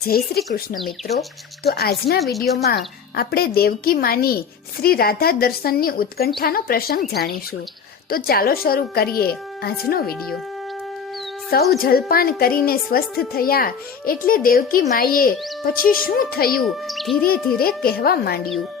જય શ્રી કૃષ્ણ મિત્રો. તો આજના વિડીયોમાં આપણે દેવકી માની શ્રી રાધા દર્શનની ઉત્કંઠાનો પ્રસંગ જાણીશું. તો ચાલો શરૂ કરીએ આજનો વિડીયો. સૌ જલપાન કરીને સ્વસ્થ થયા એટલે દેવકી માએ પછી શું થયું ધીરે ધીરે કહેવા માંડ્યું.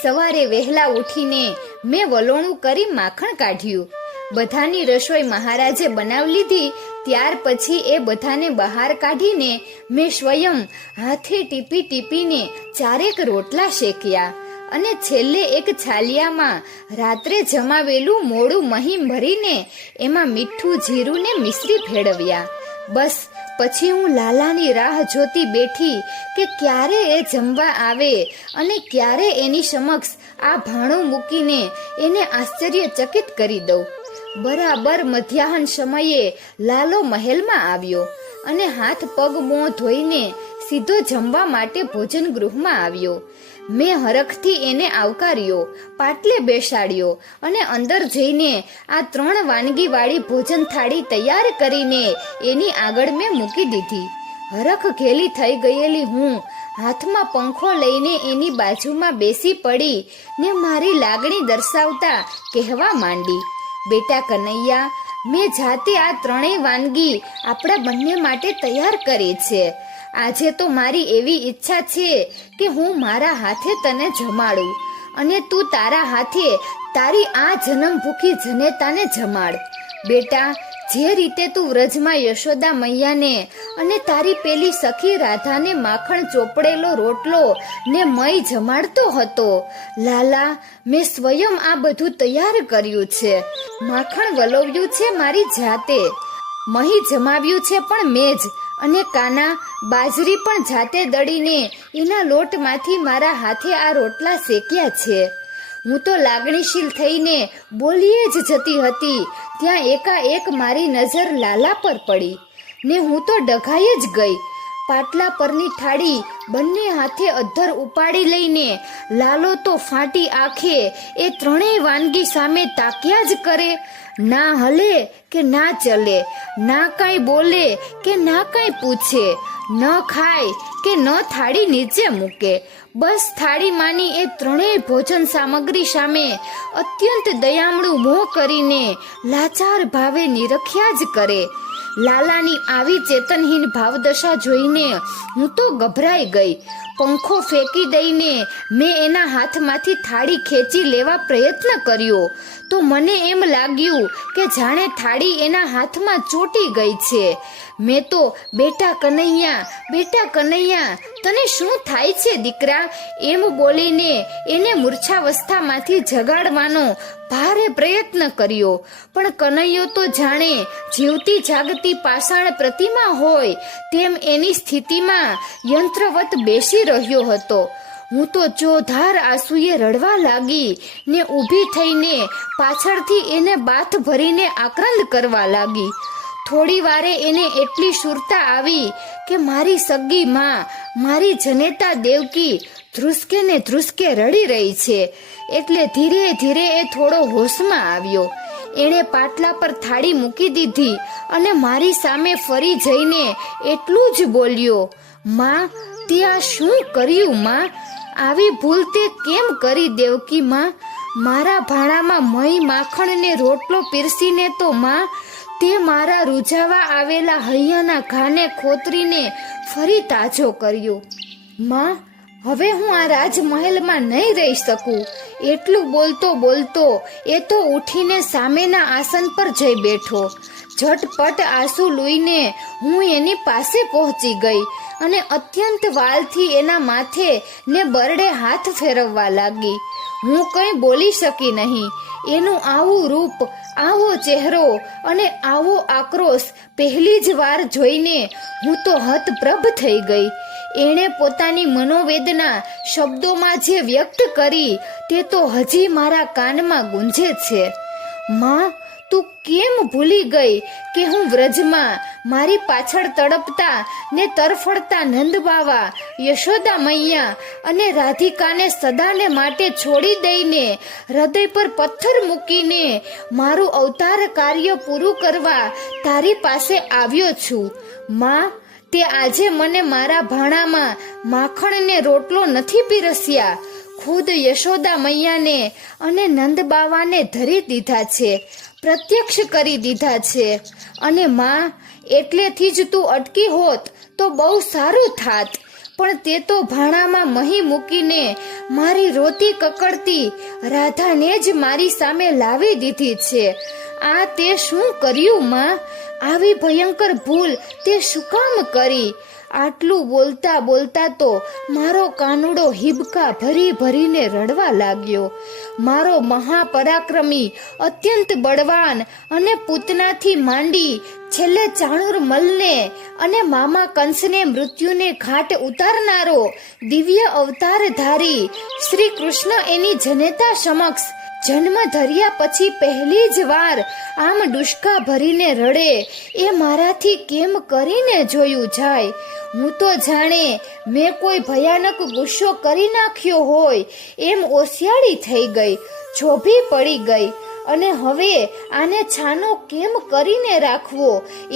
સવારે વહેલા ઉઠીને મેં વલોણું કરી માખણ કાઢ્યું. બધાની રસોઈ મહારાજે બનાવી લીધી. ત્યાર પછી એ બધાને બહાર કાઢીને મેં સ્વયં હાથે ટીપી ટીપીને ચારેક રોટલા શેક્યા અને છેલ્લે એક છાલિયામાં રાત્રે જમાવેલું મોડું મહીં ભરીને એમાં મીઠું જીરું ને મિશ્રી ભેળવ્યા. બસ પછી હું લાલાની રાહ જોતી બેઠી કે ક્યારે એ જમવા આવે અને ક્યારે એની સમક્ષ આ ભાણું મૂકીને એને આશ્ચર્યચકિત કરી દઉં. બરાબર મધ્યાહન સમયે લાલો મહેલમાં આવ્યો અને હાથ પગ મોં ધોઈને સીધો જમવા માટે ભોજન ગૃહમાં આવ્યો. મેં હરખથી એને આવકાર્યો, પાટલે બેસાડ્યો અને અંદર જઈને આ 3 વાનગીવાળી ભોજન થાળી તૈયાર કરીને એની આગળ મેં મૂકી દીધી. હરખ ઘેલી થઈ ગયેલી હું હાથમાં પંખો લઈને એની બાજુમાં બેસી પડી ને મારી લાગણી દર્શાવતા કહેવા માંડી, બેટા કનૈયા, મેં જાતે આ 3 વાનગી આપણા બંને માટે તૈયાર કરી છે. આજે તો મારી એવી ઈચ્છા છે કે હું મારા હાથે તને જમાડું અને તું તારા હાથે તારી આ જન્મ ભૂખી જનેતાને જમાડ. બેટા, જે રીતે તું વ્રજમાં યશોદા મૈયાને અને તારી પેલી સખી રાધાને માખણ ચોપડેલો રોટલો ને મય જમાડતો હતો, લાલા, મેં સ્વયં આ બધું તૈયાર કર્યું છે. માખણ વલોવ્યું છે મારી જાતે, મહી જમાવ્યું છે પણ મેં જ, અને કાના, બાજરી પણ જાતે દળીને એના લોટમાંથી મારા હાથે આ રોટલા શેક્યા છે. હું તો લાગણીશીલ થઈને બોલીએ જ જતી હતી ત્યાં એકાએક મારી નજર લાલા પર પડી ને હું તો ડઘાઈ જ ગઈ. પાટલા પરની થાળી બંને હાથે અધ્ધર ઉપાડી લઈને લાલો તો ફાટી આંખે એ 3 વાનગી સામે તાક્યા જ કરે. ના હલે કે ના ચલે, ના કાંઈ બોલે કે ના કાંઈ પૂછે, ન ખાય કે ન થાળી નીચે મૂકે. બસ થાળીમાંની એ 3 ભોજન સામગ્રી સામે અત્યંત દયામણું મોં કરીને લાચાર ભાવે નિરખ્યા જ કરે. લાલાની આવી ચેતનહીન ભાવદશા જોઈને હું તો ગભરાઈ ગઈ. પંખો ફેંકી દઈને મેં એના હાથમાંથી થાળી ખેંચી લેવા પ્રયત્ન કર્યો તો મને એમ લાગ્યું કે જાણે થાળી એના હાથમાં ચોંટી ગઈ છે. મેં તો, બેટા કનૈયા, બેટા કનૈયા, તને શું થાય છે દીકરા, એમ બોલીને એને મૂર્છાવસ્થામાંથી જગાડવાનો ભારે પ્રયત્ન કર્યો. પણ કનૈયો તો જાણે જીવતી જાગતી પાષાણ પ્રતિમા હોય તેમ એની સ્થિતિમાં યંત્રવત બેસી રહ્યો હતો. હું તો ચોધાર આંસુએ રડવા લાગી ને ઊભી થઈને પાછળથી એને બાથ ભરીને આક્રંદ કરવા લાગી. થોડી વારે એને એટલી સુરતા આવી કે મારી સગી માં, મારી જનેતા દેવકી ધ્રુસકે ને ધ્રુસકે રડી રહી છે. એટલે ધીરે ધીરે એ થોડો હોશમાં આવ્યો. એણે પાટલા પર થાળી મૂકી દીધી અને મારી સામે ફરી જઈને એટલું જ બોલ્યો, માં, તે આ શું કર્યું માં? આવી ભૂલ તે કેમ કરી દેવકી માં? મારા ભાણામાં મય માખણ ને રોટલો પીરસીને તો માં તે મારા રૂઝાવા આવેલા હૈયાના ઘાને ખોતરીને ફરી તાજો કર્યો. માં, હવે હું આ રાજમહેલમાં નહીં રહી શકું. એટલું બોલતો બોલતો એ તો ઉઠીને સામેના આસન પર જઈ બેઠો. ઝટપટ આંસુ લૂઈને હું એની પાસે પહોંચી ગઈ અને અત્યંત વાલથી એના માથે ને બરડે હાથ ફેરવવા લાગી. હું કંઈ બોલી શકી નહીં. એનું આવું રૂપ, આવો ચહેરો અને આવો આક્રોશ પહેલી જ વાર જોઈને હું તો હતપ્રભ થઈ ગઈ. એણે પોતાની મનોવેદના શબ્દોમાં જે વ્યક્ત કરી તે તો હજી મારા કાનમાં ગુંજે છે. માં, તું કેમ ભૂલી ગઈ કે હું વ્રજમાં મારી પાછળ તડપતા ને તરફડતા નંદબાવા, યશોદા મૈયા અને રાધિકાને સદાને માટે છોડી દઈને હૃદય પર પથ્થર મૂકીને મારું અવતાર કાર્ય પૂરું કરવા તારી પાસે આવ્યો છું. માં, તે આજે મને મારા ભાણામાં માખણને રોટલો નથી પીરસ્યા. ખુદ યશોદા મૈયાને અને નંદ બાવાને ધરી દીધા છે, પ્રત્યક્ષ કરી દીધા છે. અને માં, એટલેથી જ તું અટકી હોત તો બહુ સારું થાત, પણ તે તો ભાણામાં મહી મૂકીને મારી રોતી કકડતી રાધાને જ મારી સામે લાવી દીધી છે. આ તે શું કર્યું માં? આવી ભયંકર ભૂલ તે શું કામ કરી? આટલું બોલતા બોલતા તો મારો કાનુડો હિબકા ભરી ભરીને રડવા લાગ્યો. મારો મહાપરાક્રમી, અત્યંત બળવાન અને પૂતનાથી માંડી છેલ્લે ચાણૂર મલને અને મામા કંસને મૃત્યુને ઘાટ ઉતારનારો દિવ્ય અવતાર ધારી શ્રી કૃષ્ણ એની જનેતા સમક્ષ જન્મ ધર્યા પછી પહેલી જ વાર આમ ડુષ્કા ભરીને રડે એ મારાથી કેમ કરીને જોયું જાય? હું તો જાણે મેં કોઈ ભયાનક ગુસ્સો કરી નાખ્યો હોય એમ ઓસિયાળી થઈ ગઈ, છોભી પડી ગઈ. અને હવે આને છાનો કેમ કરીને રાખવો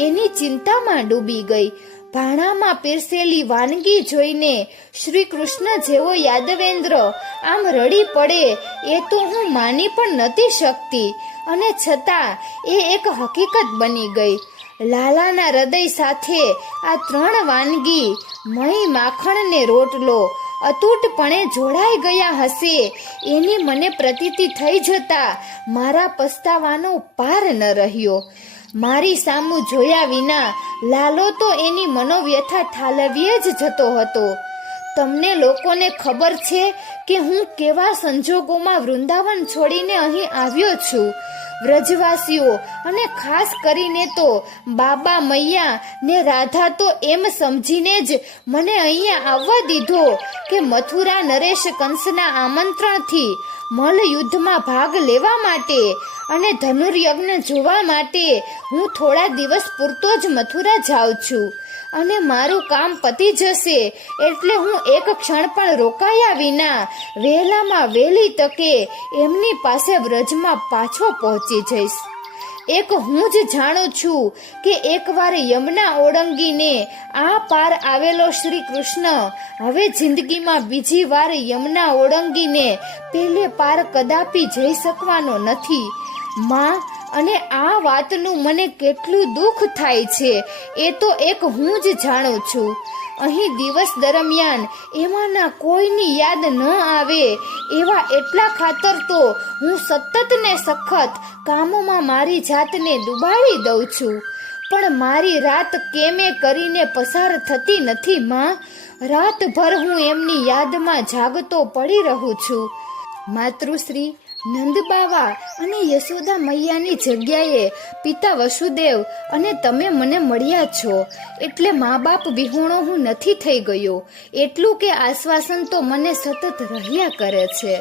એની ચિંતામાં ડૂબી ગઈ. ભાણામાં પીરસેલી વાનગી જોઈને શ્રી કૃષ્ણ જેવો યાદવેન્દ્ર આમ રડી પડે એ તો હું માની પણ નથી શકતી. અને છતાં એ એક હકીકત બની ગઈ. લાલાના હૃદય સાથે આ 3 વાનગી મહી, માખણ ને રોટલો અતૂટપણે જોડાઈ ગયા હશે એની મને પ્રતીતિ થઈ જતા મારા પસ્તાવાનો પાર ન રહ્યો. મારી સામું જોયા વિના લાલો તો એની મનોવ્યથા ઠાલવીએ જ જતો હતો. તમને લોકોને ખબર છે કે હું કેવા સંજોગોમાં વૃંદાવન છોડીને અહીં આવ્યો છું. વ્રજવાસીઓ અને ખાસ કરીને તો બાબા મૈયા ને રાધા તો એમ સમજીને જ મને અહીંયા આવવા દીધો કે મથુરા નરેશ કંસના આમંત્રણથી મલ્લ યુદ્ધમાં ભાગ લેવા માટે અને ધનુર્યજ્ઞ જોવા માટે હું થોડા દિવસ પૂરતો જ મથુરા જાઉં છું. અને મારું કામ પતી જશે એટલે હું એક ક્ષણ પણ રોકાયા વિના વહેલામાં વહેલી તકે એમની પાસે વ્રજમાં પાછો પહોંચી જઈશ. એક હું જ જાણું છું કે એકવાર યમુના ઓળંગીને આ પાર આવેલો શ્રી કૃષ્ણ હવે જિંદગીમાં બીજી વાર યમુના ઓળંગીને પેલે પાર કદાપી જઈ શકવાનો નથી. માં, અને આ વાતનું મને કેટલું દુઃખ થાય છે એ તો એક હું જ જાણું છું. અહીં દિવસ દરમિયાન એમાંના કોઈની યાદ ન આવે એવા એટલા ખાતર તો હું સતત ને સખત કામોમાં મારી જાતને ડૂબાડી દઉં છું. પણ મારી રાત કેમે કરીને પસાર થતી નથી માં. રાતભર હું એમની યાદમાં જાગતો પડી રહું છું. માતૃશ્રી નંદબાવા અને યશોદા મૈયાની જગ્યાએ પિતા વસુદેવ અને તમે મને મળ્યા છો એટલે મા બાપ વિહોણો હું નથી થઈ ગયો એટલું કે આશ્વાસન તો મને સતત રહ્યા કરે છે.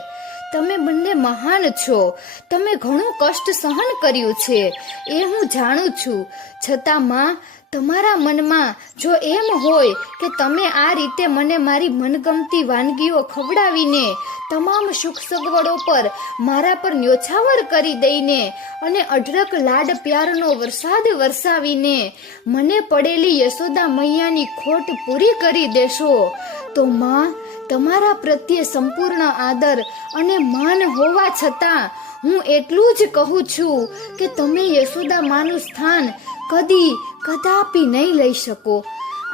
તમે બંને મહાન છો. તમે ઘણું કષ્ટ સહન કર્યું છે એ હું જાણું છું. છતાં માં, તમારા મનમાં જો એમ હોય કે તમે આ રીતે મને મારી મનગમતી વાનગીઓ ખવડાવીને તમામ સુખ સગવડો પર મારા પર ન્યોછાવર કરી દઈને અને અઢળક લાડ પ્યારનો વરસાદ વરસાવીને મને પડેલી યશોદા મૈયાની ખોટ પૂરી કરી દેશો તો માં, તમારા પ્રત્યે સંપૂર્ણ આદર અને માન હોવા છતાં હું એટલું જ કહું છું કે તમે યશોદા માનું સ્થાન કદાપી નહીં લઈ શકો.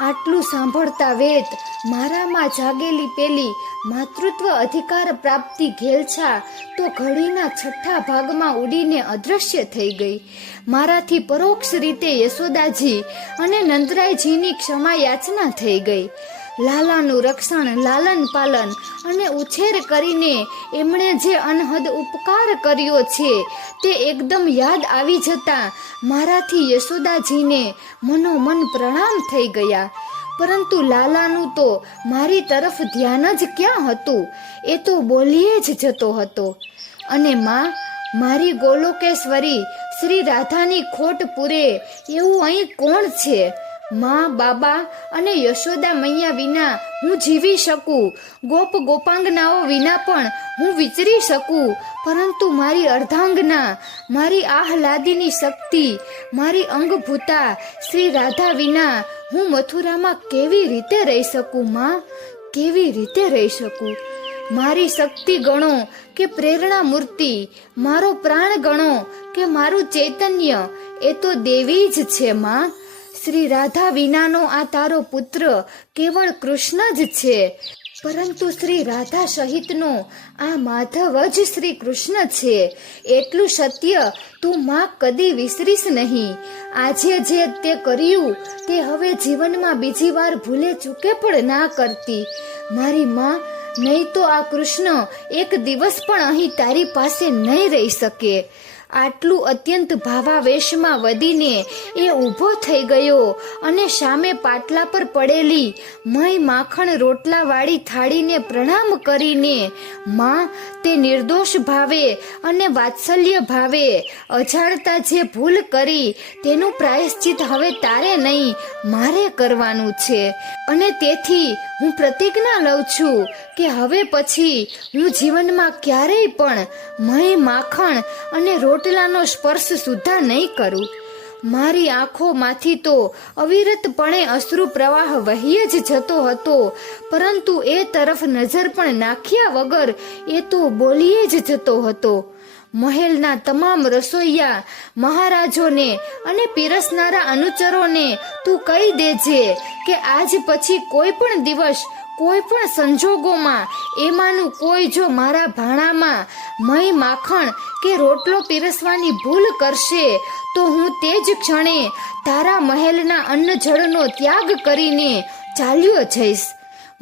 આટલું સાંભળતા વેત મારામાં જાગેલી પેલી માતૃત્વ અધિકાર પ્રાપ્તિ ઘેલછા તો ઘડીના 6થા ભાગમાં ઉડીને અદૃશ્ય થઈ ગઈ. મારાથી પરોક્ષ રીતે યશોદાજી અને નંદરાયજીની ક્ષમા યાચના થઈ ગઈ. લાલાનું રક્ષણ, લાલન પાલન અને ઉછેર કરીને એમણે જે અનહદ ઉપકાર કર્યો છે તે એકદમ યાદ આવી જતા મારાથી યશોદાજીને મનોમન પ્રણામ થઈ ગયા. પરંતુ લાલાનું તો મારી તરફ ધ્યાન જ ક્યાં હતું, એ તો બોલીએ જ જતો હતો. અને માં, મારી ગોલોકેશ્વરી શ્રી રાધાની ખોટ પૂરે એવું અહીં કોણ છે? માં, બાબા અને યશોદા મૈયા વિના હું જીવી શકું, ગોપ ગોપાંગનાઓ વિના પણ હું વિચરી શકું, પરંતુ મારી અર્ધાંગના, મારી આહલાદીની શક્તિ, મારી અંગભૂતા શ્રી રાધા વિના હું મથુરામાં કેવી રીતે રહી શકું માં, કેવી રીતે રહી શકું? મારી શક્તિ ગણો કે પ્રેરણા મૂર્તિ, મારો પ્રાણ ગણો કે મારું ચૈતન્ય, એ તો દેવી જ છે માં. શ્રી રાધા વિનાનો આ તારો પુત્ર કેવળ કૃષ્ણ જ છે, પરંતુ શ્રી રાધા સહિતનો આ માધવ જ શ્રી કૃષ્ણ છે. એટલું સત્ય તું માં કદી વિસરીશ નહીં. આજે જે તે કર્યું તે હવે જીવનમાં બીજી વાર ભૂલે ચૂકે પણ ના કરતી મારી માં, નહીં તો આ કૃષ્ણ એક દિવસ પણ અહીં તારી પાસે નહીં રહી શકે. આટલું અત્યંત ભાવાવેશમાં વધીને એ ઊભો થઈ ગયો અને સામે પાટલા પર પડેલી મય માખણ રોટલાવાળી થાળીને પ્રણામ કરીને, માં, તે નિર્દોષ ભાવે અને વાત્સલ્ય ભાવે અજાણતા જે ભૂલ કરી તેનું પ્રાયશ્ચિત હવે તારે નહીં મારે કરવાનું છે, અને તેથી હું પ્રતિજ્ઞા લઉં છું કે હવે પછી હું જીવનમાં ક્યારેય પણ મય માખણ અને રોટલાનો સ્પર્શ સુદ્ધા નહીં કરું. મારી આંખોમાંથી તો અવિરતપણે અશ્રુ પ્રવાહ વહી જ જતો હતો, પરંતુ એ તરફ નજર પણ નાખ્યા વગર એ તો બોલીએ જ જતો હતો. મહેલના તમામ રસોઈયા મહારાજોને અને પીરસનારા અનુચરોને તું કહી દેજે કે આજ પછી કોઈ પણ દિવસ, કોઈ પણ સંજોગોમાં એમાંનું કોઈ જો મારા ભાણામાં મય માખણ કે રોટલો પીરસવાની ભૂલ કરશે તો હું તે જ ક્ષણે તારા મહેલના અન્ન જળનો ત્યાગ કરીને ચાલ્યો જઈશ.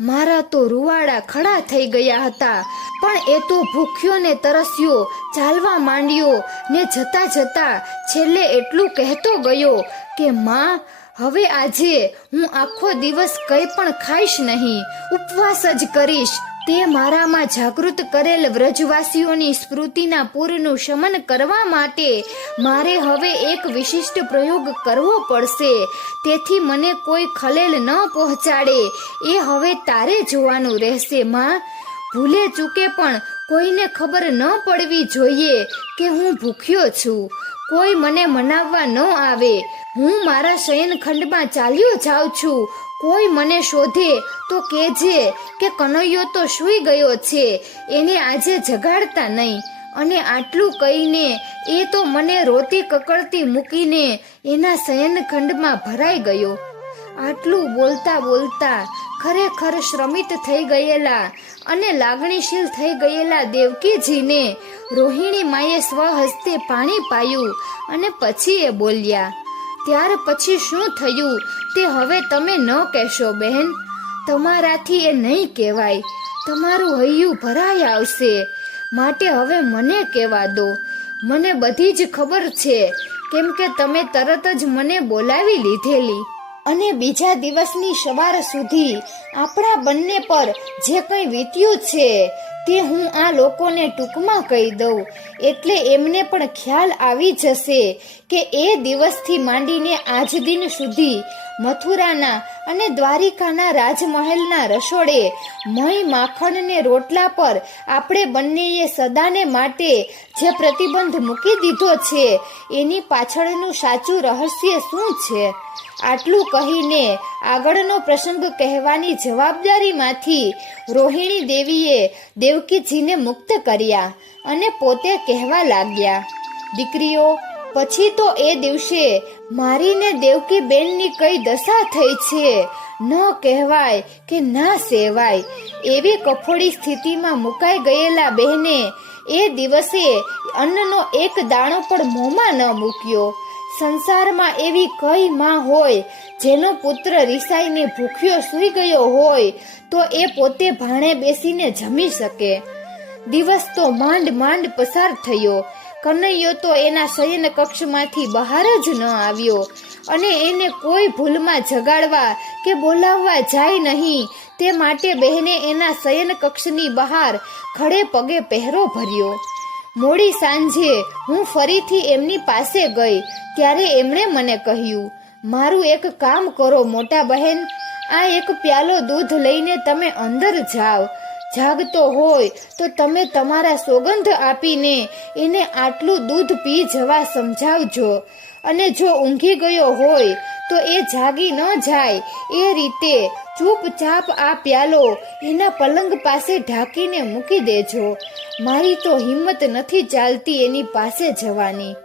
મારા તો રૂવાડા ખડા થઈ ગયા હતા, પણ એ તો ભૂખ્યો ને તરસ્યો ચાલવા માંડ્યો ને જતા જતા છેલ્લે એટલું કહેતો ગયો કે માં, હવે આજે હું આખો દિવસ કંઈ પણ ખાઈશ નહીં, ઉપવાસ જ કરીશ. તે મારામાં જાગૃત કરેલ વ્રજવાસીઓની સ્મૃતિના પૂરનું શમન કરવા માટે મારે હવે એક વિશિષ્ટ પ્રયોગ કરવો પડશે. તેથી મને કોઈ ખલેલ ન પહોંચાડે એ હવે તારે જોવાનું રહેશે માં. ભૂલે ચૂકે પણ કોઈને ખબર ન પડવી જોઈએ કે હું ભૂખ્યો છું. કોઈ મને મનાવવા ન આવે. હું મારા શયનખંડમાં ચાલ્યો જાઉં છું. કોઈ મને શોધે તો કહેજે કે કનૈયો તો સૂઈ ગયો છે, એને આજે જગાડતા નહીં. અને આટલું કહીને એ તો મને રોતી કકળતી મૂકીને એના શયનખંડમાં ભરાઈ ગયો. આટલું બોલતા બોલતા ખરેખર શ્રમિત થઈ ગયેલા અને લાગણીશીલ થઈ ગયેલા દેવકીજીને રોહિણી માએ સ્વહસ્તે પાણી પાયું અને પછી એ બોલ્યા. ત્યાર પછી શું થયું તે હવે તમે ન કહેશો બહેન. તમારાથી એ નહીં કહેવાય. તમારું હૈયું ભરાઈ આવશે, માટે હવે મને કહેવા દો. મને બધી જ ખબર છે, કેમ કે તમે તરત જ મને બોલાવી લીધેલી. અને બીજા દિવસની સવાર સુધી આપણા બંને પર જે કંઈ વીત્યું છે તે હું આ લોકોને ટૂંકમાં કહી દઉં, એટલે એમને પણ ખ્યાલ આવી જશે કે એ દિવસથી માંડીને આજ દિન સુધી મથુરાના અને દ્વારિકાના રાજમહેલના રસોડે મય માખણને રોટલા પર આપણે બંનેએ સદાને માટે જે પ્રતિબંધ મૂકી દીધો છે એની પાછળનું સાચું રહસ્ય શું છે. આટલું કહીને આગળનો પ્રસંગ કહેવાની જવાબદારીમાંથી રોહિણી દેવીએ દેવકીજીને મુક્ત કર્યા અને પોતે કહેવા લાગ્યા. દીકરીઓ, પછી તો એ દિવસે મારીને દેવકી બેનની કઈ દશા થઈ છે ન કહેવાય કે ના સેવાય. એવી કફોડી સ્થિતિમાં મુકાઈ ગયેલા બહેને એ દિવસે અન્નનો એક દાણો પણ મોંમાં ન મૂક્યો. સંસારમાં એવી કઈ માં હોય જેનો પુત્ર રિસાઈને ભૂખ્યો સૂઈ ગયો હોય તો એ પોતે ભાણે બેસીને જમી શકે. દિવસ તો માંડ માંડ પસાર થયો. કનૈયો તો એના શયન કક્ષમાંથી બહાર જ ન આવ્યો અને એને કોઈ ભૂલમાં જગાડવા કે બોલાવવા જાય નહીં, તે માટે બહેને એના શયન કક્ષની બહાર ખડે પગે પહેરો ભર્યો. મોડી સાંજે હું ફરીથી એમની પાસે ગઈ ત્યારે એમણે મને કહ્યું, મારું એક કામ કરો મોટા બહેન, આ એક પ્યાલો દૂધ લઈને તમે અંદર જાઓ. જાગતો હોય તો તમે તમારા સોગંદ આપીને એને આટલું દૂધ પી જવા સમજાવજો, અને જો ઊંઘી ગયો હોય તો એ જાગી ન જાય એ રીતે ચૂપચાપ આ પ્યાલો એના પલંગ પાસે ઢાંકીને મૂકી દેજો. મારી તો હિંમત નથી ચાલતી એની પાસે જવાની.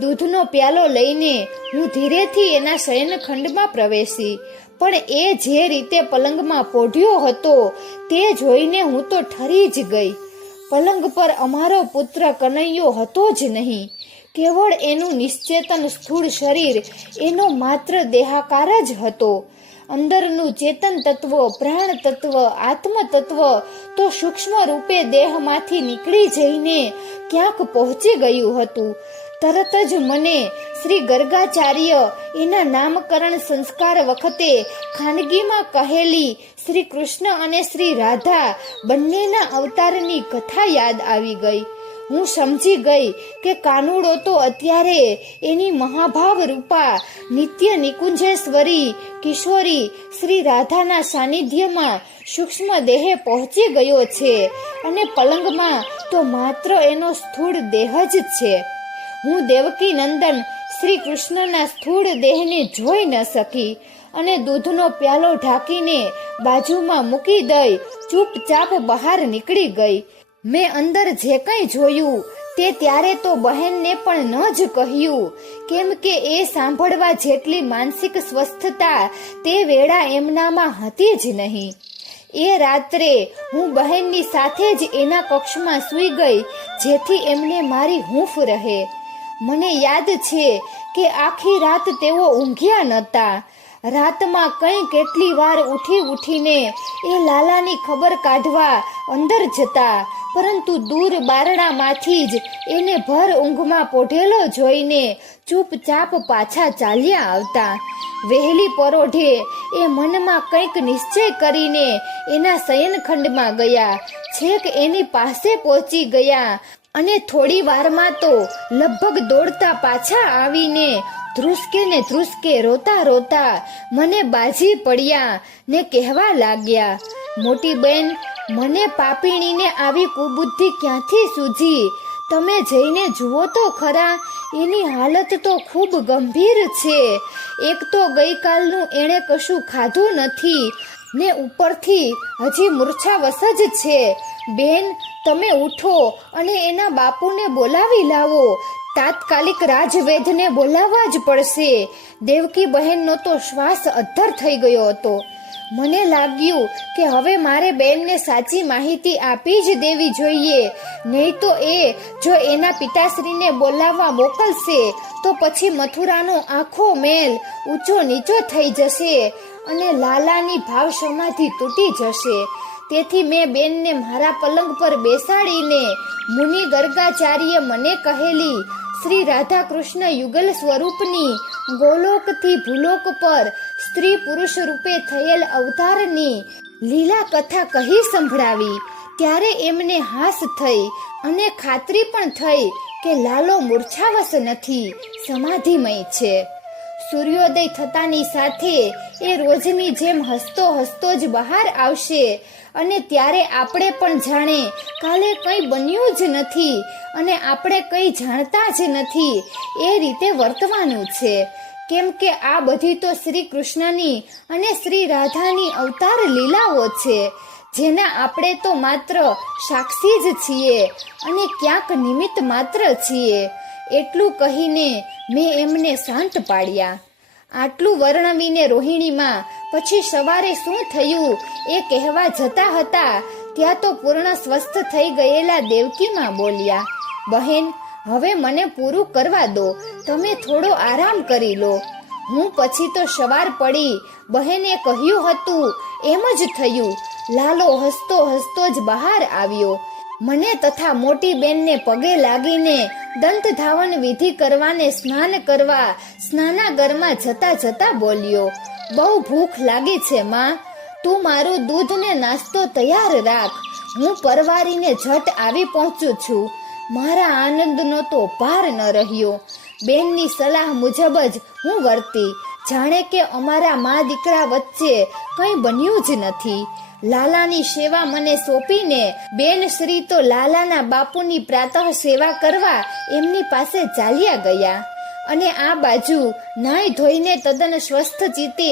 દૂધનો પ્યાલો લઈને હું ધીરેથી એના શયનખંડમાં પ્રવેશી, પણ એ જે રીતે પલંગમાં પોઢ્યો હતો તે જોઈને હું તો ઠરી જ ગઈ. પલંગ પર અમારો પુત્ર કનૈયો હતો જ નહીં, કેવળ એનું નિશ્ચેતન સ્થૂળ શરીર, એનો માત્ર દેહાકાર જ હતો. અંદરનું ચેતન તત્વ, પ્રાણ તત્વ, આત્મ તત્વ તો સૂક્ષ્મ રૂપે દેહમાંથી નીકળી જઈને ક્યાંક પહોંચી ગયું હતું. તરત જ મને શ્રી ગર્ગાચાર્ય એના નામકરણ સંસ્કાર વખતે ખાનગીમાં કહેલી શ્રી કૃષ્ણ અને શ્રી રાધા બંનેના અવતારની કથા યાદ આવી ગઈ. હું સમજી ગઈ કે કાનુડો તો અત્યારે એની મહાભાવ રૂપા નિત્ય નિકુંજેશ્વરી કિશોરી શ્રી રાધાના સાનિધ્યમાં સૂક્ષ્મ દેહે પહોંચી ગયો છે, અને પલંગમાં તો માત્ર એનો સ્થૂળ દેહ જ છે. હું દેવકી નંદન શ્રી કૃષ્ણના સ્થૂળ દેહને જોઈ ન શકી, અને દૂધનો પ્યાલો ઢાંકીને બાજુમાં મૂકી દઈ ચૂપચાપ બહાર નીકળી ગઈ. મેં અંદર જે કંઈ જોયું તે ત્યારે તો બહેનને પણ ન જ કહ્યું, કેમ કે એ સાંભળવા જેટલી માનસિક સ્વસ્થતા તે વેળા એમનામાં હતી જ નહીં. એ રાત્રે હું બહેનની સાથે જ એના કક્ષમાં સૂઈ ગઈ, જેથી એમને મારી હૂંફ રહે. મને યાદ છે કે આખી રાત તેઓ ઊંઘ્યા નહોતા. રાતમાં કંઈ કેટલી વાર ઉઠીને એ લાલાની ખબર કાઢવા અંદર જતા, પરંતુ દૂર બારણામાંથી જ એને ભર ઊંઘમાં પોઢેલો જોઈને ચૂપચાપ પાછા ચાલ્યા આવતા. વહેલી પરોઢે એ મનમાં કંઈક નિશ્ચય કરીને એના શયનખંડમાં ગયા, છેક એની પાસે પહોંચી ગયા, અને થોડી વારમાં તો લગભગ દોડતા પાછા આવીને ધ્રુસકે રોતા રોતા મને બાજી પડ્યા ને કહેવા લાગ્યા, મોટી બેન, મને પાપીણીને આવી કુબુદ્ધિ ક્યાંથી સૂજી? તમે જઈને જુઓ તો ખરા, એની હાલત તો ખૂબ ગંભીર છે. એક તો ગઈકાલનું એણે કશું ખાધું નથી ને ઉપરથી હજી મૂર્છાવશ જ છે. બેન, તમે ઉઠો અને એના બાપુને બોલાવી લાવો. તાત્કાલિક રાજવૈદ્યને બોલાવવા જ પડશે. દેવકી બહેનનો તો શ્વાસ અદ્ધર થઈ ગયો હતો. મને લાગ્યું કે હવે મારે બેનને સાચી માહિતી આપી જ દેવી જોઈએ, નહીં તો એ જો એના પિતાશ્રીને બોલાવવા મોકલશે તો પછી મથુરાનો આખો મેલ ઊંચો નીચો થઈ જશે અને લાલાની ભાવ સમાધિ તૂટી જશે. તેથી મેં બેનને મારા પલંગ પર બેસાડીને મુનિ ગર્ગાચાર્ય મને કહેલી શ્રી રાધા કૃષ્ણ યુગલ સ્વરૂપની ગોલોકથી ભૂલોક પર સ્ત્રી પુરુષ રૂપે થયેલ અવતારની લીલા કથા કહી સંભળાવી. ત્યારે એમને હાસ થઈ અને ખાતરી પણ થઈ કે લાલો મૂર્છાવશ નથી, સમાધિમય છે. સૂર્યોદય થતાની સાથે એ રોજની જેમ હસતો જ બહાર આવશે, અને ત્યારે આપણે પણ જાણે કાલે કંઈ બન્યું જ નથી અને આપણે કંઈ જાણતા જ નથી એ રીતે વર્તવાનું છે. કેમ કે આ બધી તો શ્રી કૃષ્ણની અને શ્રી રાધાની અવતાર લીલાઓ છે, જેના આપણે તો માત્ર સાક્ષી જ છીએ અને ક્યાંક નિમિત્ત માત્ર છીએ. એટલું કહીને મેં એમને શાંત પાડ્યા. આટલું વર્ણવીને રોહિણીમાં પછી સવારે શું થયું એ કહેવા જતા હતા ત્યાં તો પૂર્ણ સ્વસ્થ થઈ ગયેલા દેવકીમાં બોલ્યા, બહેન, હવે મને પૂરું કરવા દો, તમે થોડો આરામ કરી લો. હું પછી તો સવાર પડી. બહેને કહ્યું હતું એમ જ થયું. લાલો હસતો જ બહાર આવ્યો. મને તથા મોટી બેનને પગે લાગીને દંત ધાવન વિધિ કરવાને સ્નાન કરવા સ્નાનાગરમાં જતા બોલ્યો, બહુ ભૂખ લાગી છે માં, તું મારું દૂધ ને નાસ્તો તૈયાર રાખ, હું પરવારીને ઝટ આવી પહોંચું છું. મારા આનંદનો તો પાર ન રહ્યો. બેનની સલાહ મુજબ જ હું વર્તી. જાણે કે અમારા મા દીકરા વચ્ચે કંઈ બન્યું જ નથી. લાલાની સેવા મને સોંપીને બેન શ્રી તો લાલાના બાપુની પ્રાતઃ સેવા કરવા એમની પાસે ચાલ્યા ગયા અને આ બાજુ નાઈ ધોઈને તદ્દન સ્વસ્થ ચિત્તે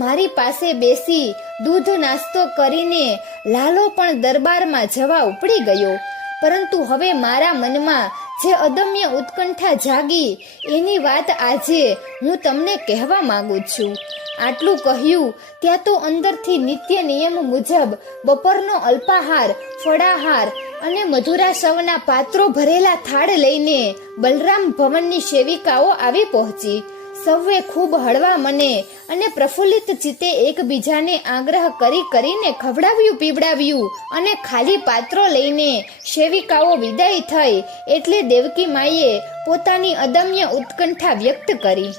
મારી પાસે બેસી દૂધ નાસ્તો કરીને લાલો પણ દરબારમાં જવા ઉપડી ગયો. પરંતુ હવે મારા મનમાં જે અદમ્ય ઉત્કંઠા જાગી એની વાત આજે હું તમને કહેવા માંગુ છું. આટલું કહ્યું ત્યાં તો અંદરથી નિત્ય નિયમ મુજબ બપોરનો અલ્પાહાર, ફળાહાર અને મધુરાસવના પાત્રો ભરેલા થાળ લઈને બલરામ ભવનની સેવિકાઓ આવી પહોંચી. સૌએ ખૂબ હળવા મને અને પ્રફુલ્લિત ચિત્તે એકબીજાને આગ્રહ કરીને ખવડાવ્યું પીવડાવ્યું અને ખાલી પાત્રો લઈને સેવિકાઓ વિદાય થઈ એટલે દેવકી માએ પોતાની અદમ્ય ઉત્કંઠા વ્યક્ત કરી.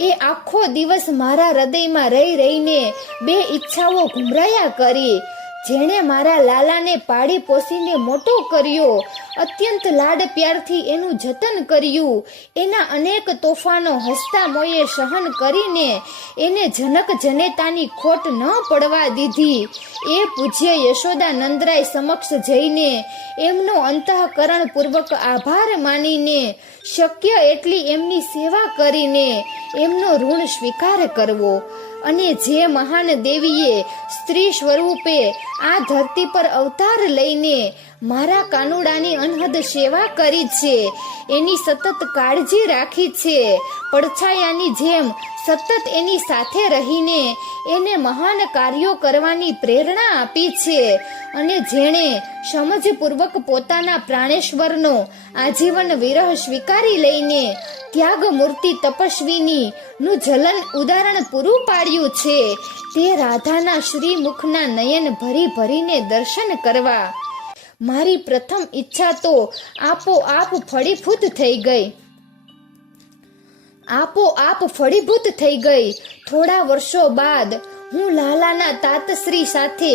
એ આખો દિવસ મારા હૃદયમાં રહી રહીને બે ઈચ્છાઓ ઘુમરાયા કરી. જેણે મારા લાલાને પાળી પોસીને મોટો કર્યો, અત્યંત લાડ પ્યારથી એનું જતન કર્યું, એના અનેક તોફાનો હસતા મોયે સહન કરીને એને જનક જનેતાની ખોટ ન પડવા દીધી, એ પૂજ્ય યશોદા નંદરાય સમક્ષ જઈને એમનો અંતઃકરણ પૂર્વક આભાર માનીને શક્ય એટલી એમની સેવા કરીને એમનો ઋણ સ્વીકાર કરવો અને જે મહાન દેવીએ સ્ત્રી સ્વરૂપે આ ધરતી પર અવતાર લઈને મારા કાનુડાની અનહદ સેવા કરી છે, એની સતત કાળજી રાખી છે, પડછાયાની જેમ સતત એની સાથે રહીને એને મહાન કાર્યો કરવાની પ્રેરણા આપી છે અને જેણે સમજપૂર્વક પોતાના પ્રાણેશ્વરનો આજીવન વિરહ સ્વીકારી લઈને ત્યાગ મૂર્તિ તપસ્વીની નું જલન ઉદાહરણ પૂરું પાડ્યું છે, તે રાધાના શ્રીમુખના નયન ભરી ભરીને દર્શન કરવા મારી પ્રથમ ઈચ્છા તો આપોઆપ ફળીભૂત થઈ ગઈ. થોડા વર્ષો બાદ હું લાલાના તાતશ્રી સાથે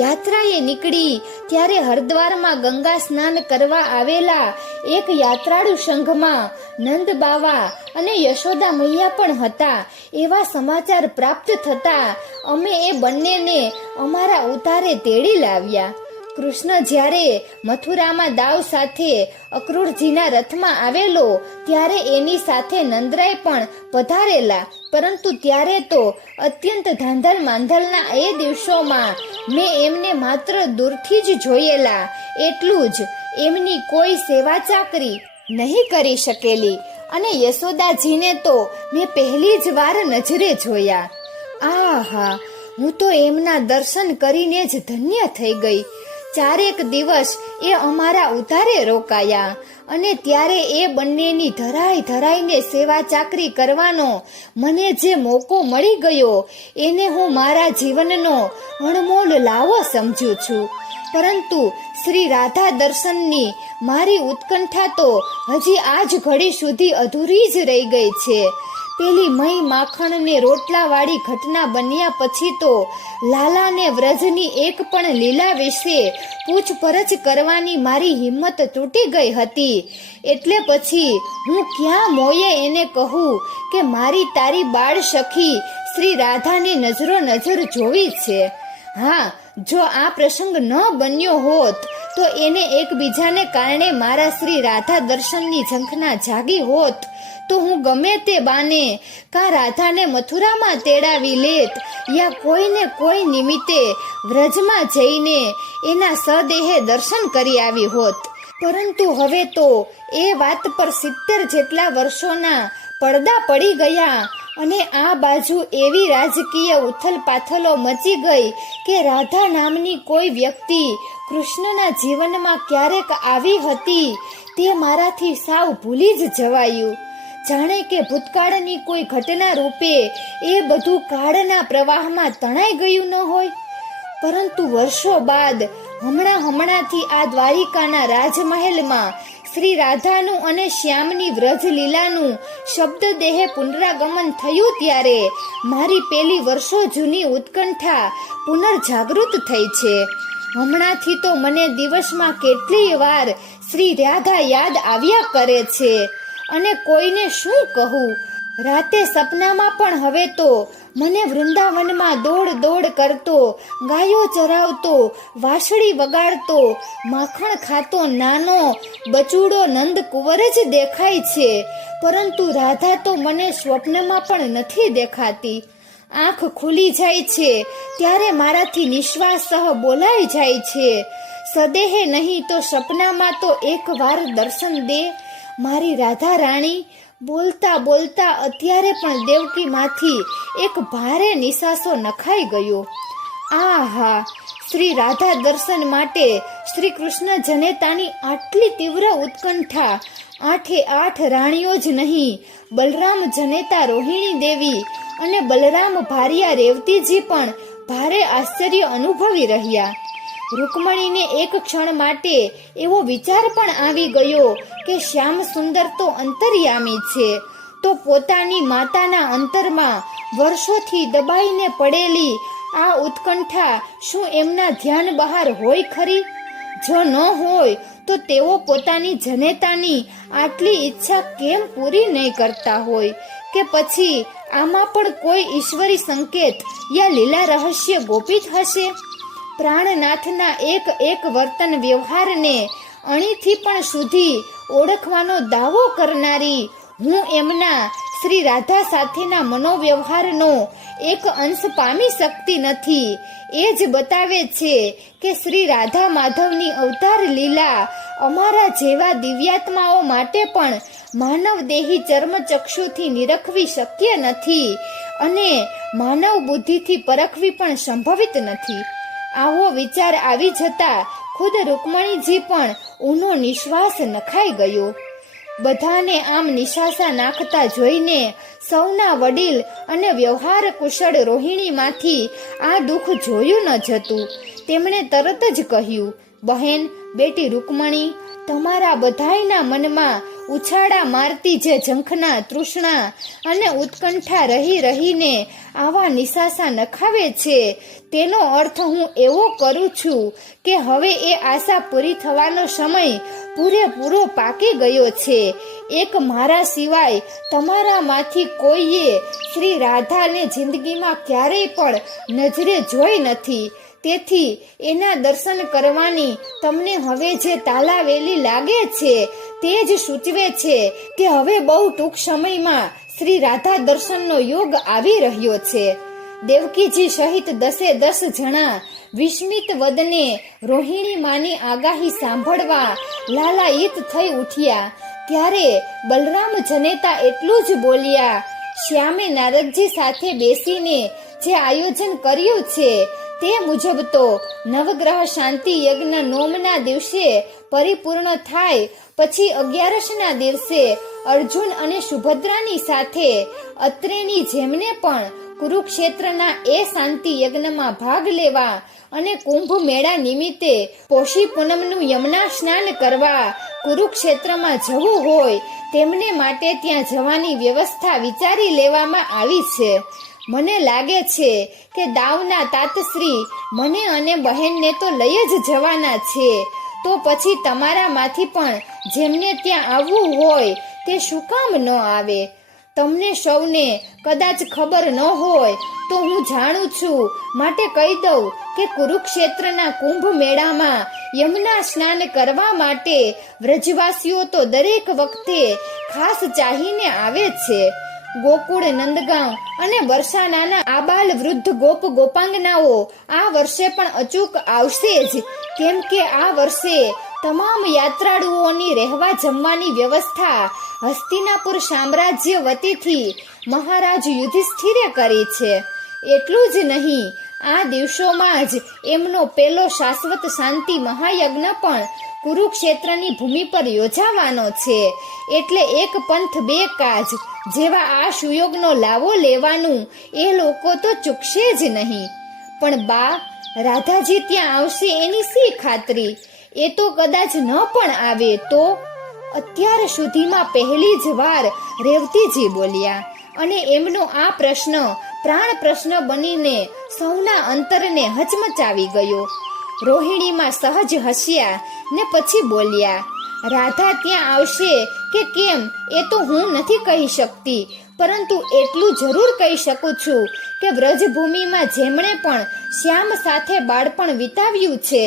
યાત્રાએ નીકળી ત્યારે હરદ્વારમાં ગંગા સ્નાન કરવા આવેલા એક યાત્રાળુ સંઘમાં નંદ બાવા અને યશોદા મૈયા પણ હતા. એવા સમાચાર પ્રાપ્ત થતા અમે એ બંનેને અમારા ઉતારે તેડી લાવ્યા. કૃષ્ણ જ્યારે મથુરામાં દાવ સાથે અક્રૂરજીના રથમાં આવેલો ત્યારે એની સાથે નંદરાય પણ પધારેલા, પરંતુ ત્યારે તો અત્યંત ધાંધલ માંધલના એ દિવસોમાં મેં એમને માત્ર દૂરથી જ જોયેલા, એટલું જ, એમની કોઈ સેવા ચાકરી નહીં કરી શકેલી અને યશોદાજીને તો મેં પહેલી જ વાર નજરે જોયા. આહા, હું તો એમના દર્શન કરીને જ ધન્ય થઈ ગઈ. 4 દિવસ એ અમારા ઉતારે રોકાયા અને ત્યારે એ બંનેની ધરાઈને સેવા ચાકરી કરવાનો મને જે મોકો મળી ગયો એને હું મારા જીવનનો અણમોલ લાવો સમજું છું. પરંતુ શ્રી રાધા દર્શનની મારી ઉત્કંઠા તો હજી આજ ઘડી સુધી અધૂરી જ રહી ગઈ છે. પેલી મહી માખણ ને રોટલા વાળી ઘટના બન્યા પછી તો લાલાને વ્રજની એક પણ લીલા વિશે પૂછપરછ કરવાની મારી હિંમત તૂટી ગઈ હતી. એટલે પછી હું ક્યાં મોયે એને કહું કે મારી તારી બાળ સખી શ્રી રાધાને નજરો નજર જોવી છે. હા, જો આ પ્રસંગ ન બન્યો હોત તો એને એકબીજાને કારણે મારા શ્રી રાધા દર્શનની ઝંખના જાગી હોત તો હું ગમે તે બાને કાં રાધાને મથુરામાં તેડાવી લેત યા કોઈને કોઈ નિમિત્તે વ્રજમાં જઈને એના સદેહે દર્શન કરી આવી હોત. પરંતુ હવે તો એ વાત પર 70 જેટલા વર્ષોના પડદા પડી ગયા અને આ બાજુ એવી રાજકીય ઉથલ પાથલો મચી ગઈ કે રાધા નામની કોઈ વ્યક્તિ કૃષ્ણના જીવનમાં ક્યારેક આવી હતી તે મારાથી સાવ ભૂલી જ જવાયું. જાણે કે ભૂતકાળની કોઈ ઘટના રૂપે એ બધું કાળના પ્રવાહમાં તણાઈ ગયું ન હોય. પરંતુ વર્ષો બાદ હમણાંથી આ દ્વારિકાના રાજમહેલમાં શ્રી રાધાનું અને શ્યામની વ્રજ લીલાનું શબ્દ દેહે પુનરાગમન થયું ત્યારે મારી પેલી વર્ષો જૂની ઉત્કંઠા પુનર્જાગૃત થઈ છે. હમણાંથી તો મને દિવસમાં કેટલીય વાર શ્રી રાધા યાદ આવ્યા કરે છે અને કોઈને શું કહું, રાતે સપનામાં પણ હવે તો મને વૃંદાવનમાં દોડ દોડ કરતો, ગાયો ચરાવતો, વાંસળી વગાડતો, માખણ ખાતો નાનો બચુડો નંદ કુંવર જ દેખાય છે, પરંતુ રાધા તો મને સ્વપ્નમાં પણ નથી દેખાતી. આંખ ખુલી જાય છે ત્યારે મારાથી નિશ્વાસ બોલાઈ જાય છે. સદેહે નહીં તો સપનામાં તો એકવાર દર્શન દે મારી રાધા રાણી. બોલતા બોલતા અત્યારે પણ દેવકીમાંથી એક ભારે નિસાસો નખાઈ ગયો. આહા, શ્રી રાધા દર્શન માટે શ્રી કૃષ્ણ જનેતાની આટલી તીવ્ર ઉત્કંઠા. 8 રાણીઓ જ નહીં, બલરામ જનેતા રોહિણી દેવી અને બલરામ ભારિયા રેવતીજી પણ ભારે આશ્ચર્ય અનુભવી રહ્યા. રૂકમણીને એક ક્ષણ માટે એવો વિચાર પણ આવી ગયો કે શ્યામ સુંદર તો અંતર્યામી છે, તો પોતાની માતાના અંતરમાં વર્ષોથી દબાઈને પડેલી આ ઉત્કંઠા શું એમના ધ્યાન બહાર હોય ખરી? જો ન હોય તો તેઓ પોતાની જનેતાની આટલી ઈચ્છા કેમ પૂરી નહીં કરતા હોય? કે પછી આમાં પણ કોઈ ઈશ્વરી સંકેત યા લીલા રહસ્ય ગોપિત હશે? પ્રાણનાથના એક વર્તન વ્યવહારને અણીથી પણ સુધી ઓળખવાનો દાવો કરનારી હું એમના શ્રી રાધા સાથેના મનોવ્યવહારનો એક અંશ પામી શકતી નથી. એ જ બતાવે છે કે શ્રી રાધા માધવની અવતાર લીલા અમારા જેવા દિવ્યાત્માઓ માટે પણ માનવ દેહી ચર્મચક્ષુથી નિરખવી શક્ય નથી અને માનવ બુદ્ધિથી પરખવી પણ સંભવિત નથી. આવો વિચાર આવી જતા ખુદ રૂકમણીજી પણ ઊનો નિશ્વાસ નખાઈ ગયો. બધાને આમ નિશાસા નાખતા જોઈને સૌના વડીલ અને વ્યવહાર કુશળ રોહિણીમાંથી આ દુઃખ જોયું ન જતું. તેમણે તરત જ કહ્યું, બહેન બેટી રૂકમણી, તમારા બધાયના મનમાં ઉછાળા મારતી જે ઝંખના, તૃષ્ણા અને ઉત્કંઠા રહી રહીને આવા નિશાસા નખાવે છે, તેનો અર્થ હું એવો કરું છું કે હવે એ આશા પૂરી થવાનો સમય પૂરેપૂરો પાકી ગયો છે. એક મારા સિવાય તમારામાંથી કોઈએ શ્રી રાધાને જિંદગીમાં ક્યારેય પણ નજરે જોઈ નથી. તેથી એના દર્શન કરવાની તમને હવે જે તાલાવેલી લાગે છે તે જ સૂચવે છે કે હવે બહુ ટૂંક સમયમાં શ્રી રાધા દર્શનનો યોગ આવી રહ્યો છે. દેવકીજી સહિત 10 જણા વિસ્મિત વદને રોહિણી માની આગાહી સાંભળવા લાલાયિત થઈ ઉઠ્યા. ત્યારે બલરામ જનેતા એટલું જ બોલ્યા, શ્યામે નારદજી સાથે બેસીને જે આયોજન કર્યું છે તે મુજબ તો નવગ્રહ શાંતિ યજ્ઞ નોમના દિવસે પરિપૂર્ણ થાય પછી 11ના દિવસે અર્જુન અને સુભદ્રાની સાથે અત્રેની જેમને પણ કુરુક્ષેત્રના એ શાંતિ યજ્ઞમાં ભાગ લેવા અને કુંભ મેળા નિમિત્તે પોષી પૂનમનું યમુના સ્નાન કરવા કુરુક્ષેત્રમાં જવું હોય તેમને માટે ત્યાં જવાની વ્યવસ્થા વિચારી લેવામાં આવી છે. મને લાગે છે કે દાવના તાતશ્રી મને અને બહેનને તો લઈ જ જવાના છે. તો પછી તમારામાંથી પણ જેમને ત્યાં આવવું હોય તે શું કામ ન આવે? તમને સૌને કદાચ ખબર ન હોય તો હું જાણું છું માટે કહી દઉં કે કુરુક્ષેત્રના કુંભ મેળામાં યમુના સ્નાન કરવા માટે વ્રજવાસીઓ તો દરેક વખતે ખાસ ચાહીને આવે છે. ગોકુળ, નંદગાંવ અને બરસાનાના આબાલ વૃદ્ધ ગોપ ગોપાંગનાઓ આ વર્ષે પણ અચૂક આવશે જ, કેમ કે આ વર્ષે તમામ યાત્રાળુઓની રહેવા જમવાની વ્યવસ્થા હસ્તિનાપુર સામ્રાજ્ય વતીથી મહારાજ યુધિષ્ઠિરે કરી છે. એટલું જ નહીં, આ દિવસોમાં જ એમનો પેલો શાશ્વત શાંતિ મહાયજ્ઞ પણ કુરુક્ષેત્રની ભૂમિ પર યોજાવાનો છે. એટલે એક પંથ બે કાજ જેવા આ સુયોગનો લાવો લેવાનું એ લોકો તો ચૂકશે જ નહીં. પણ બા, રાધાજી ત્યાં આવશે એની શી ખાતરી? એ તો કદાચ ન પણ આવે તો? અત્યાર સુધીમાં પહેલી જ વાર રેવતીજી બોલ્યા અને એમનો આ પ્રશ્ન પ્રાણ પ્રશ્ન બનીને સૌના અંતરને હચમચાવી ગયો. રોહિણીમાં સહજ હસ્યા ને પછી બોલ્યા, રાધા ત્યાં આવશે કે કેમ એ તો હું નથી કહી શકતી, પરંતુ એટલું જરૂર કહી શકું છું કે વ્રજભૂમિમાં જેમણે પણ શ્યામ સાથે બાળપણ વિતાવ્યું છે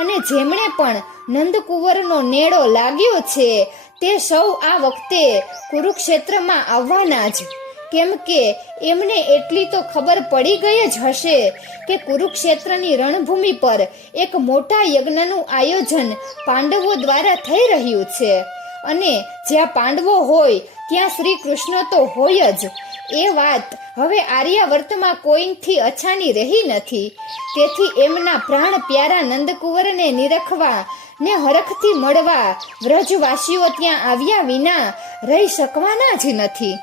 અને જેમણે પણ નંદકુંવરનો નેડો લાગ્યો છે તે સૌ આ વખતે કુરુક્ષેત્રમાં આવવાના જ, કેમ કે એમને એટલી તો ખબર પડી ગઈ જ હશે કે કુરુક્ષેત્રની રણભૂમિ પર એક મોટા યજ્ઞનું આયોજન પાંડવો દ્વારા થઈ રહ્યું છે અને જ્યાં પાંડવો હોય ત્યાં શ્રી કૃષ્ણ તો હોય જ. એ વાત હવે આર્યાવર્તમાં કોઈથી અછાની રહી નથી. તેથી એમના પ્રાણ પ્યારા નંદકુંવરને નિરખવા ને હરખથી મળવા વ્રજવાસીઓ ત્યાં આવ્યા વિના રહી શકવાના જ નથી.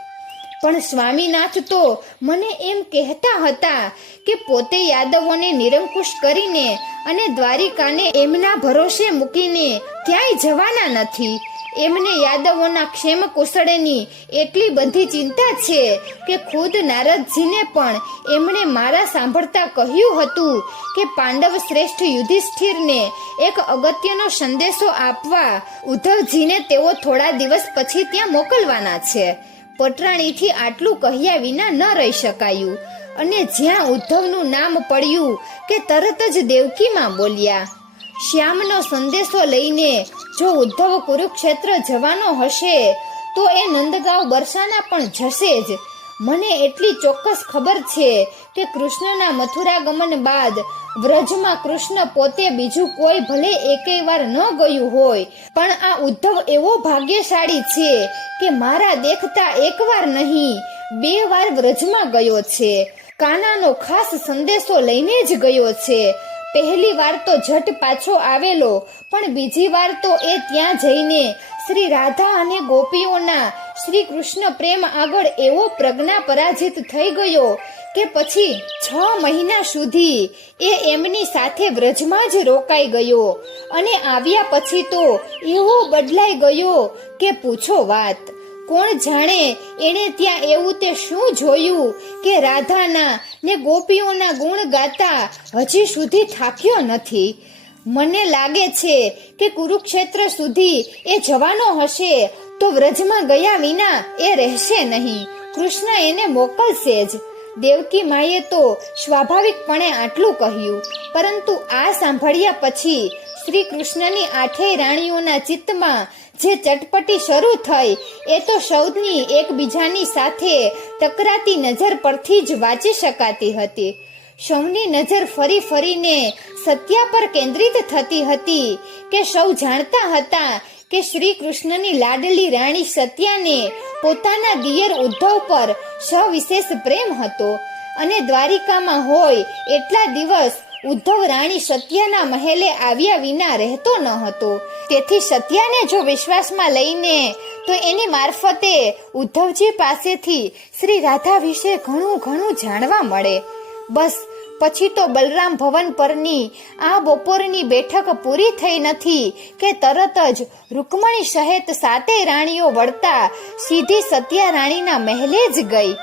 પણ સ્વામીનાથ તો મને એમ કહેતા હતા કે પોતે યાદવોને નિરંકુશ કરીને અને દ્વારિકાને એમના ભરોસે મૂકીને ક્યાંય જવાના નથી. એમને યાદવોના ક્ષેમ કુશળની એટલી બધી ચિંતા છે કે ખુદ નારદજીને પણ એમણે મારા સાંભળતા કહ્યું હતું કે પાંડવ શ્રેષ્ઠ યુધિષ્ઠિરને એક અગત્યનો સંદેશો આપવા ઉદ્ધવજીને તેઓ થોડા દિવસ પછી ત્યાં મોકલવાના છે. પટરાણીથી આટલું કહ્યા વિના ન રહી શકાયું અને જ્યાં ઉદ્ધવનું નામ પડ્યું કે તરત જ દેવકીમાં બોલ્યા. શ્યામનો સંદેશો લઈને જો ઉદ્ધવ કુરુક્ષેત્ર જવાનો હશે તો એ નંદગાંવ બરસાના પણ જશે જ. મને એટલી ચોક્કસ ખબર છે કે કૃષ્ણના મથુરા ગમન બાદ વ્રજમાં કૃષ્ણ પોતે બીજું કોઈ ભલે એકેય વાર ન ગયું હોય, પણ આ ઉદ્ધવ એવો ભાગ્યશાળી છે કે મારા દેખતા એકવાર નહીં 2 વાર વ્રજમાં ગયો છે. કાનાનો ખાસ સંદેશો લઈને જ ગયો છે. પહેલી વાર તો ઝટ પાછો આવેલો, પણ બીજી વાર તો એ ત્યાં જઈને શ્રી રાધા અને ગોપીઓના શ્રી કૃષ્ણ પ્રેમ આગળ એવો પ્રજ્ઞા પરાજિત થઈ ગયો કે પછી 6 મહિના સુધી એ એમની સાથે વ્રજમાં જ રોકાઈ ગયો અને આવ્યા પછી તો એવો બદલાઈ ગયો કે પૂછો વાત. કોણ જાણે એણે ત્યાં એવું તે શું જોયું કે રાધાના ને ગોપીઓના ગુણ ગાતા હજી સુધી થાક્યો નથી. મને લાગે છે કે કુરુક્ષેત્ર સુધી એ જવાનો હશે તો વ્રજમાં ગયા વિના એ રહેશે નહીં. કૃષ્ણ એને મોકલશે જ. દેવકી માએ તો સ્વાભાવિકપણે આટલું કહ્યું, પરંતુ આ સાંભળ્યા પછી શ્રી કૃષ્ણની 8 રાણીઓના ચિત્તમાં જે ચટપટી શરૂ થઈ એ તો સૌની એકબીજાની સાથે ટકરાતી નજર પરથી જ વાંચી શકાતી હતી. સૌની નજર ફરી ફરીને સત્યા પર કેન્દ્રિત થતી હતી કે સૌ જાણતા હતા કે શ્રી કૃષ્ણની લાડલી રાણી સત્યાને પોતાના દિયર ઉદ્ધવ પર સવિશેષ પ્રેમ હતો અને દ્વારિકામાં હોય એટલા દિવસ ઉદ્ધવ રાણી સત્યાના મહેલે આવ્યા વિના રહેતો ન હતો. તેથી સત્યાને જો વિશ્વાસમાં લઈને તો એની મારફતે ઉદ્ધવજી પાસેથી શ્રી રાધા વિશે ઘણું જાણવા મળે. બસ પછી તો બલરામ ભવન પરની આ બપોરની બેઠક પૂરી થઈ નથી કે તરત જ રૂકમણી સહિત 7 રાણીઓ વળતા સીધી સત્યા રાણીના મહેલે જ ગઈ.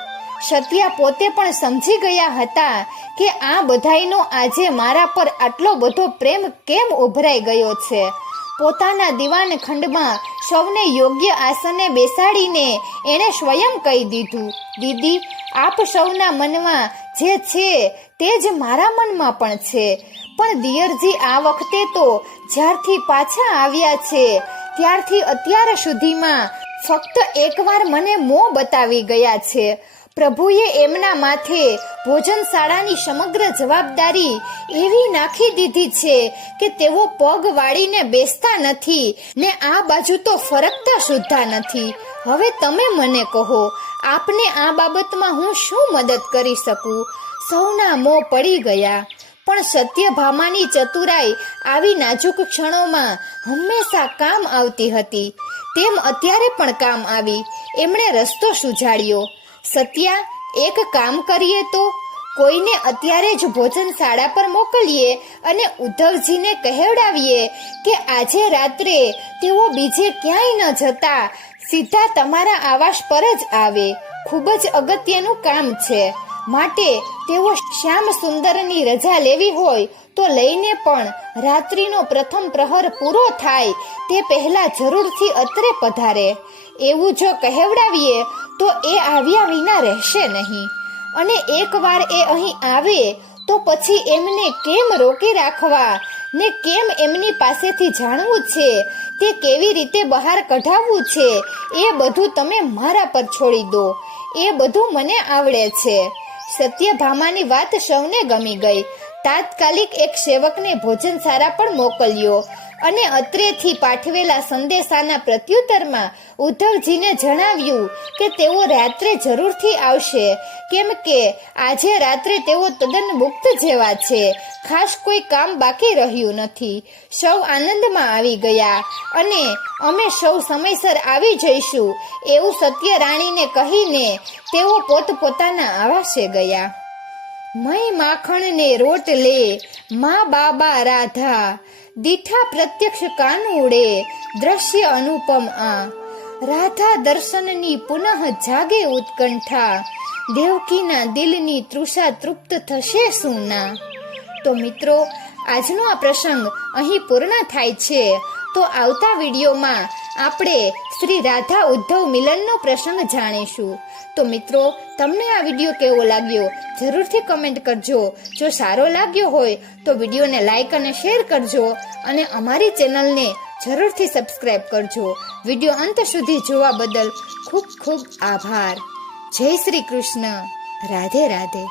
સત્યા પોતે પણ સમજી ગયા હતા કે આ બધાયનો આજે મારા પર આટલો બધો પ્રેમ કેમ ઉભરાઈ ગયો છે. પોતાના દીવાન ખંડમાં સૌને યોગ્ય આસને બેસાડીને એણે સ્વયં કહી દીધું, દીદી, આપ સૌના મનમાં જે છે તે જ મારા મનમાં પણ છે. પણ દિયરજી આ વખતે તો જ્યારથી પાછા આવ્યા છે ત્યારથી અત્યાર સુધીમાં ફક્ત એકવાર મને મોં બતાવી ગયા છે. પ્રભુએ એમના માથે ભોજનશાળાની સમગ્ર જવાબદારી એવી નાખી દીધી છે કે તેઓ પગ વાળીને બેસતા નથી ને આ બાજુ તો ફરકતા સુદ્ધા નથી. હવે તમે મને કહો, આપને આ બાબતમાં હું શું મદદ કરી શકું? સૌના મોં પડી ગયા. પણ સત્યભામાની ચતુરાઈ આવી નાજુક ક્ષણોમાં હંમેશા કામ આવતી હતી, તેમ અત્યારે પણ કામ આવી. એમણે રસ્તો સુઝાડ્યો. સત્યા, એક કામ કરીએ તો કોઈને અત્યારે જ ભોજનશાળા પર મોકલીએ અને ઉદ્ધવજીને કહેવડાવીએ કે આજે રાત્રે તેઓ બીજે ક્યાંય ન જતા સીધા તમારા આવાસ પર જ આવે. ખૂબ જ અગત્યનું કામ છે. માટે તેઓ શ્યામ સુંદરની રજા લેવી હોય તો લઈને પણ રાત્રિનો પ્રથમ પ્રહર પૂરો થાય તે પહેલા જરૂરથી અત્રે પધારે. એવું જો કહેવડાવીએ તો એ આવ્યા વિના રહેશે નહીં, અને એકવાર એ અહીં આવે તો પછી એમને કેમ રોકી રાખવા ને કેમ એમની પાસેથી જાણવું છે, તે કેવી રીતે બહાર કઢાવવું છે, એ બધું તમે મારા પર છોડી દો. એ બધું મને આવડે છે. સત્યભામાની વાત સૌને ગમી ગઈ. તાત્કાલિક એક સેવકને ભોજનશાળા પણ મોકલ્યો અને અત્રેથી પાઠવેલા સંદેશાના પ્રત્યુત્તરમાં ઉદ્ધવજીને જણાવ્યું કે તેઓ રાત્રે જરૂરથી આવશે, કેમ કે આજે રાત્રે તેઓ તદ્દન મુક્ત જેવા છે. ખાસ કોઈ કામ બાકી રહ્યું નથી. સૌ આનંદમાં આવી ગયા અને અમે સૌ સમયસર આવી જઈશું એવું સત્ય રાણીને કહીને તેઓ પોતપોતાના આવાસે ગયા. મય માખણ ને રોટલે મા બાબા રાધા, દીઠા પ્રત્યક્ષ કાનુડે દ્રશ્ય અનુપમ આ. રાધા દર્શનની પુનઃ જાગે ઉત્કંઠા, દેવકીના દિલની તૃષા તૃપ્ત થશે શું ના. તો મિત્રો, આજનો આ પ્રસંગ અહીં પૂર્ણ થાય છે. તો આવતા વિડીયોમાં આપણે શ્રી રાધા ઉદ્ધવ મિલનનો પ્રસંગ જાણીશું. તો મિત્રો, તમને આ વિડીયો કેવો લાગ્યો જરૂરથી કમેન્ટ કરજો. જો સારો લાગ્યો હોય તો વિડીયોને લાઈક અને શેર કરજો અને અમારી ચેનલને જરૂરથી સબસ્ક્રાઇબ કરજો. વિડીયો અંત સુધી જોવા બદલ ખૂબ ખૂબ આભાર. જય શ્રી કૃષ્ણ. રાધે રાધે.